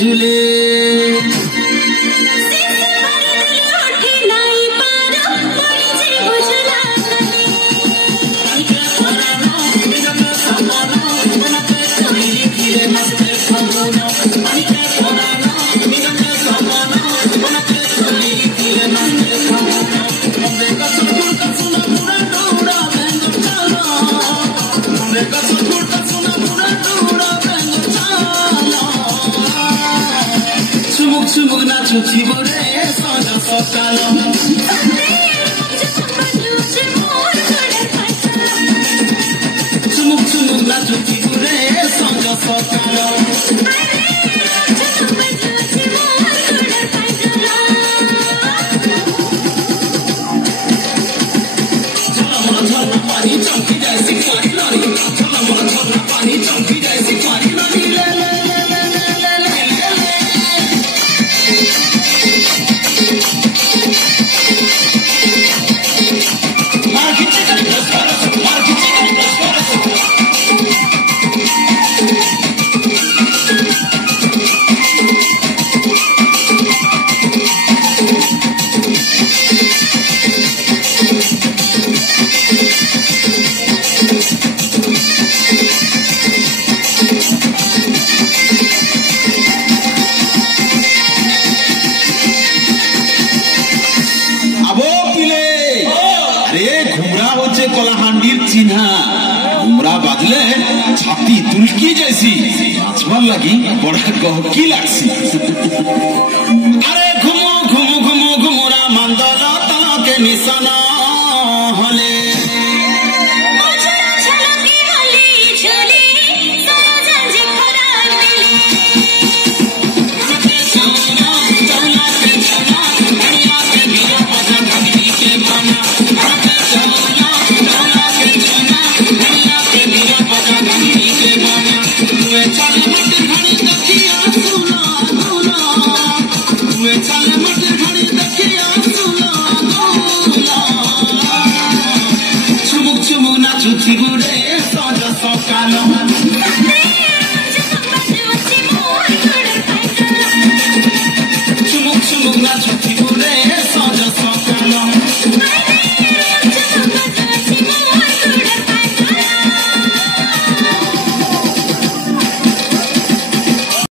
ঝুলে চুমুক নাচুছি বরে সজা সকাল চুমুক নাচুছি বরে সজা সকাল পানি চমকি যায় শিকারি লরি পানি চমকি যায় শিকারি লরি कलाहांडीर चिन्हा घुमरा बाजले छाती तुलकी जैसी नाचवार लगी बड़ा गहकी लागसी अरे घुमो घुमो घुमो घुमरा मंदला तना के निशाना हले नाचुची बुरे सज सकाल चुमुक नाचुची